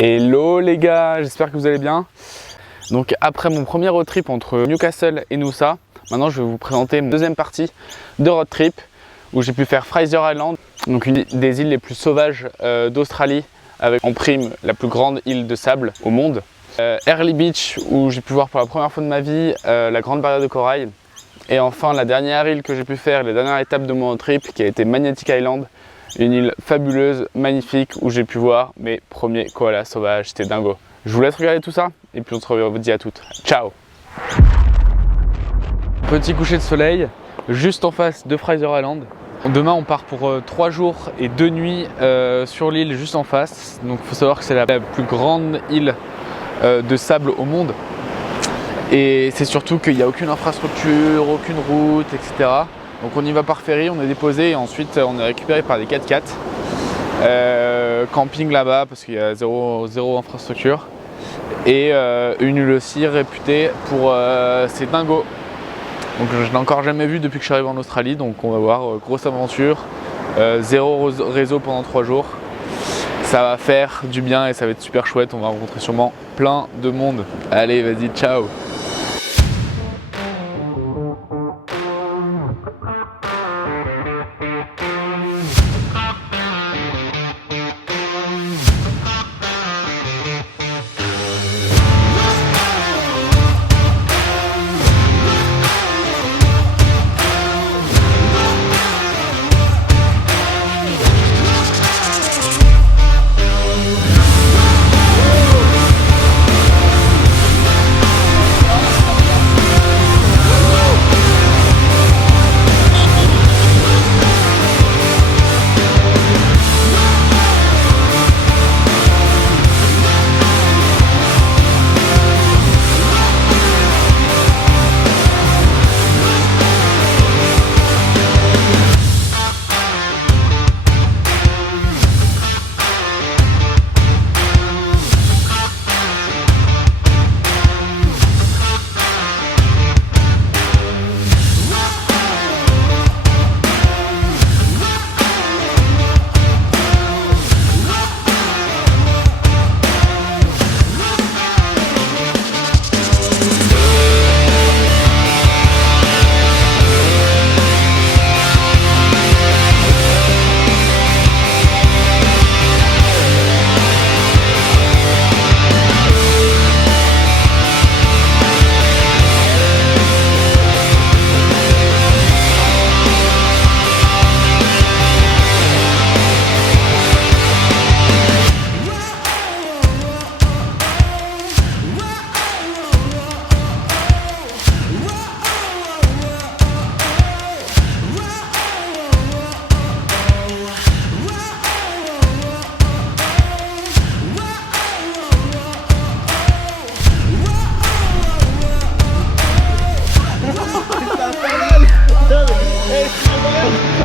Hello les gars, j'espère que vous allez bien. Donc après mon premier road trip entre Newcastle et Noosa, maintenant je vais vous présenter ma deuxième partie de road trip où j'ai pu faire Fraser Island, donc une des îles les plus sauvages d'Australie, avec en prime la plus grande île de sable au monde. Early Beach où j'ai pu voir pour la première fois de ma vie la grande barrière de corail. Et enfin la dernière île que j'ai pu faire, la dernière étape de mon road trip qui a été Magnetic Island. Une île fabuleuse, magnifique, où j'ai pu voir mes premiers koalas sauvages, c'était dingo. Je vous laisse regarder tout ça, et puis on se redit à toutes. Ciao! Petit coucher de soleil, juste en face de Fraser Island. Demain on part pour 3 jours et 2 nuits sur l'île juste en face. Donc il faut savoir que c'est la plus grande île de sable au monde. Et c'est surtout qu'il n'y a aucune infrastructure, aucune route, etc. Donc on y va par ferry, on est déposé et ensuite on est récupéré par des 4x4. Camping là-bas parce qu'il y a zéro infrastructure. Et une île aussi réputée pour ses dingos. Donc je n'ai encore jamais vu depuis que je suis arrivé en Australie, donc on va voir, grosse aventure. Zéro réseau pendant 3 jours. Ça va faire du bien et ça va être super chouette, on va rencontrer sûrement plein de monde. Allez, vas-y, ciao!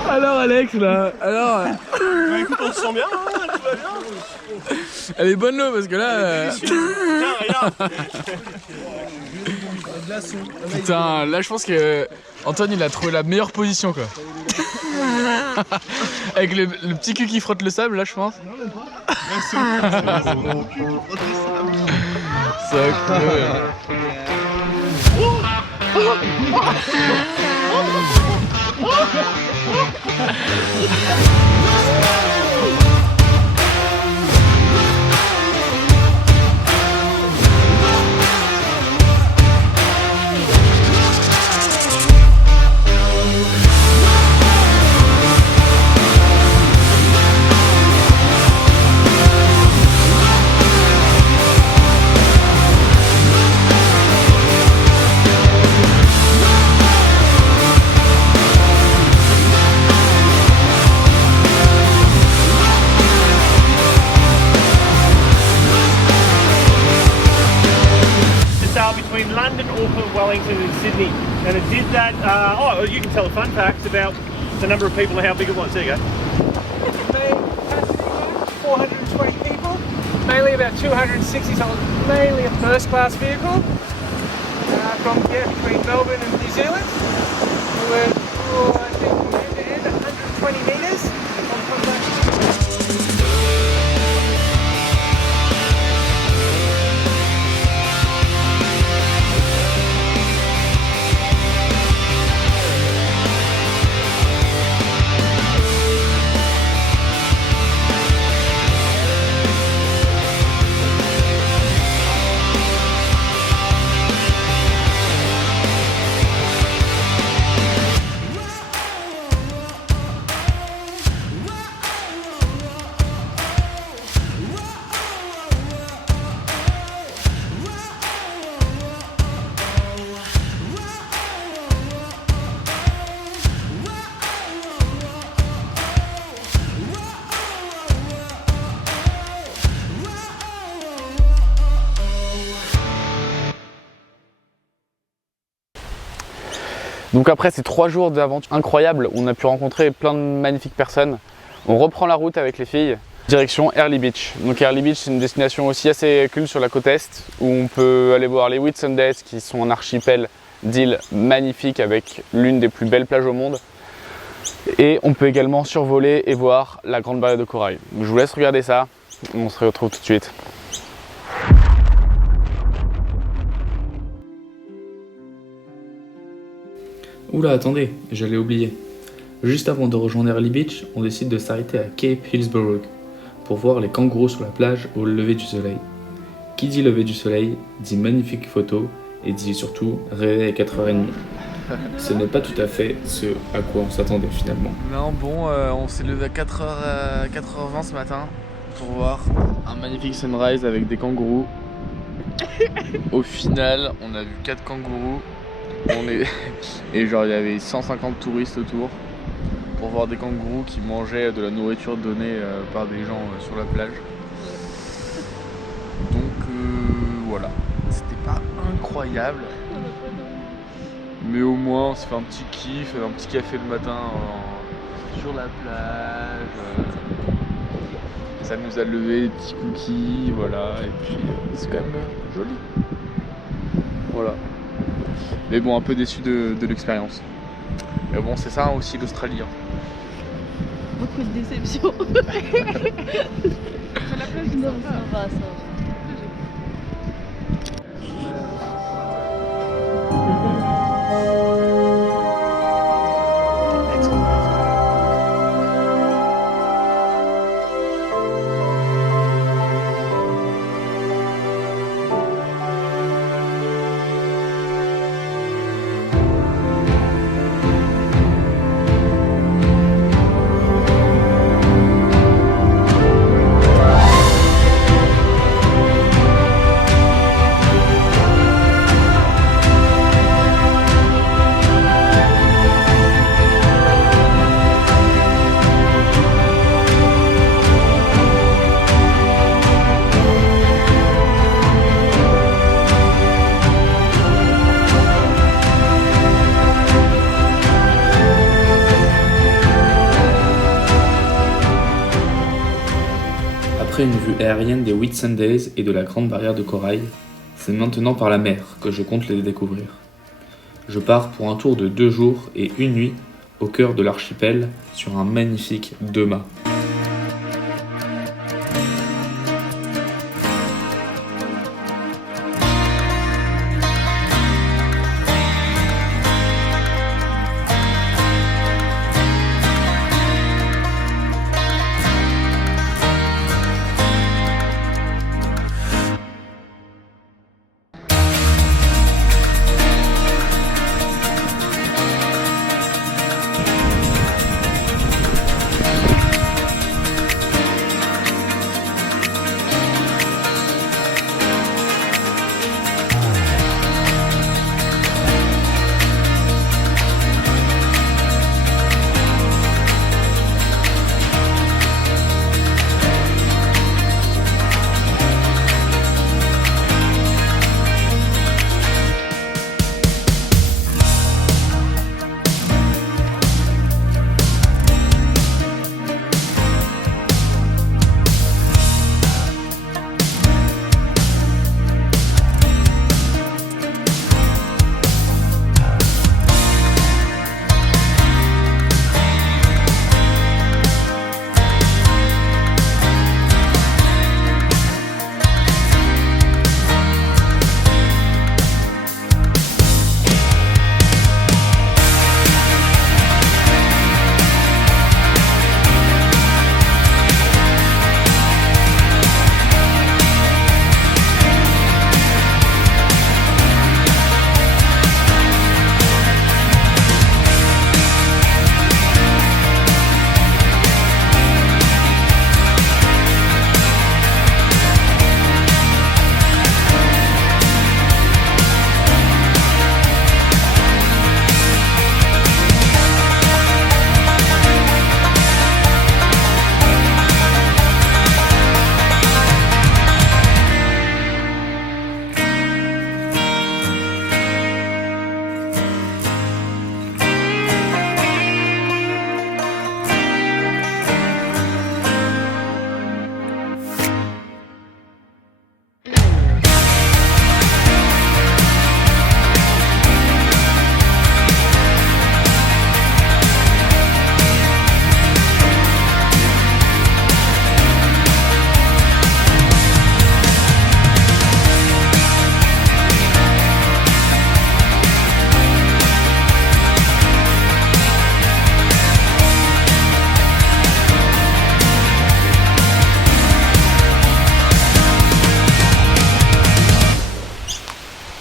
Alors Alex là, alors... Bah écoute, on se sent bien, hein, tout va bien. Elle est bonne l'eau parce que là... Tiens, regarde. Putain, là je pense que Antoine il a trouvé la meilleure position quoi. Avec le petit cul qui frotte le sable là je pense. C'est cool. Between London, Auckland, Wellington and Sydney, and it did that, oh you can tell the fun facts about the number of people and how big it was. There you go. Main capacity 420 people, mainly about 260, so mainly a first class vehicle from between Melbourne and New Zealand. We went I think end to end 120 metres from contact. Donc après ces 3 jours d'aventure incroyable, on a pu rencontrer plein de magnifiques personnes. On reprend la route avec les filles, direction Early Beach. Donc Early Beach, c'est une destination aussi assez cool sur la côte est, où on peut aller voir les Whitsundays, qui sont un archipel d'îles magnifiques avec l'une des plus belles plages au monde. Et on peut également survoler et voir la Grande Barrière de Corail. Donc je vous laisse regarder ça, on se retrouve tout de suite. Oula, attendez, j'allais oublier. Juste avant de rejoindre Early Beach, on décide de s'arrêter à Cape Hillsborough pour voir les kangourous sur la plage au lever du soleil. Qui dit lever du soleil, dit magnifique photo et dit surtout réveil à 4h30. Ce n'est pas tout à fait ce à quoi on s'attendait finalement. Non, bon, on s'est levé à 4h20 ce matin pour voir un magnifique sunrise avec des kangourous. Au final, on a vu 4 kangourous. Et genre il y avait 150 touristes autour pour voir des kangourous qui mangeaient de la nourriture donnée par des gens sur la plage. Donc voilà, c'était pas incroyable, mais au moins on s'est fait un petit kiff, un petit café le matin sur la plage. Ça nous a levé des petits cookies, voilà, et puis c'est quand même joli. Voilà. Mais bon, un peu déçu de l'expérience. Mais bon, c'est ça aussi l'Australie. Hein. Beaucoup de déception. La plage, non, ça va, ça va. Après une vue aérienne des Whitsundays et de la Grande Barrière de Corail, c'est maintenant par la mer que je compte les découvrir. Je pars pour un tour de 2 jours et 1 nuit au cœur de l'archipel sur un magnifique 2-mâts.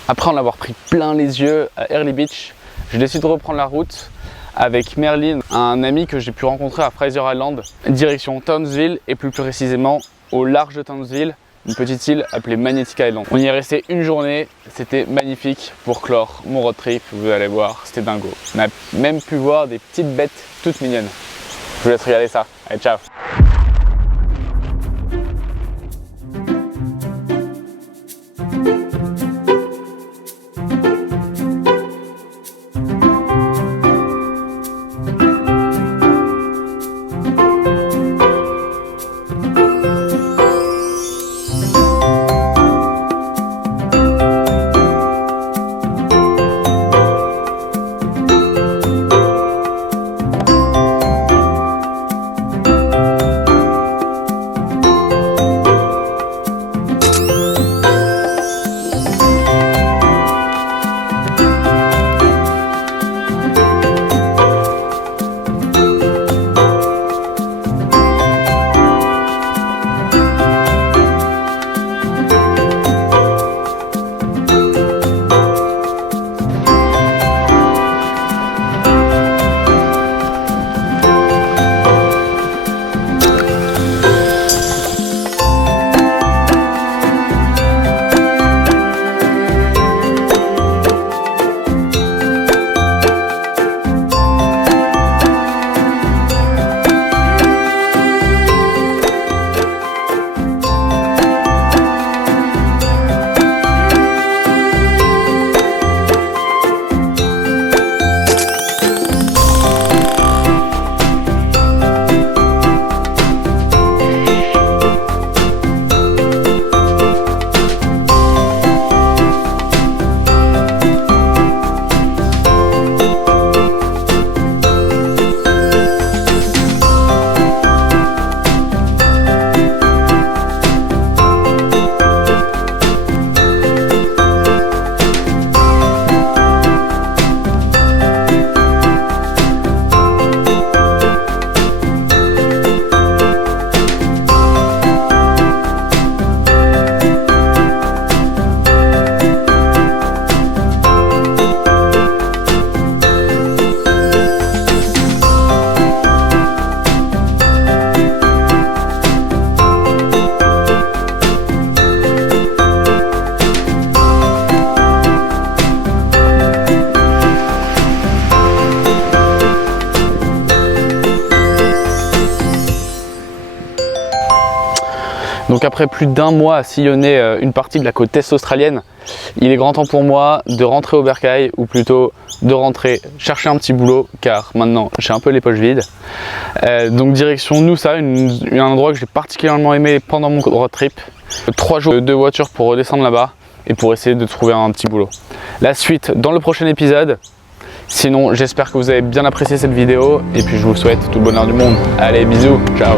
Après en avoir pris plein les yeux à Early Beach, je décide de reprendre la route avec Merlin, un ami que j'ai pu rencontrer à Fraser Island, direction Townsville et plus précisément au large de Townsville, une petite île appelée Magnetic Island. On y est resté une journée, c'était magnifique pour clore mon road trip, vous allez voir, c'était dingo. On a même pu voir des petites bêtes toutes mignonnes. Je vous laisse regarder ça, allez ciao. Donc après plus d'un mois à sillonner une partie de la côte est australienne, il est grand temps pour moi de rentrer au bercail, ou plutôt de rentrer chercher un petit boulot, car maintenant j'ai un peu les poches vides. Donc direction Noosa, un endroit que j'ai particulièrement aimé pendant mon road trip. 3 jours de voiture pour redescendre là-bas et pour essayer de trouver un petit boulot. La suite dans le prochain épisode. Sinon j'espère que vous avez bien apprécié cette vidéo et puis je vous souhaite tout le bonheur du monde. Allez, bisous, ciao.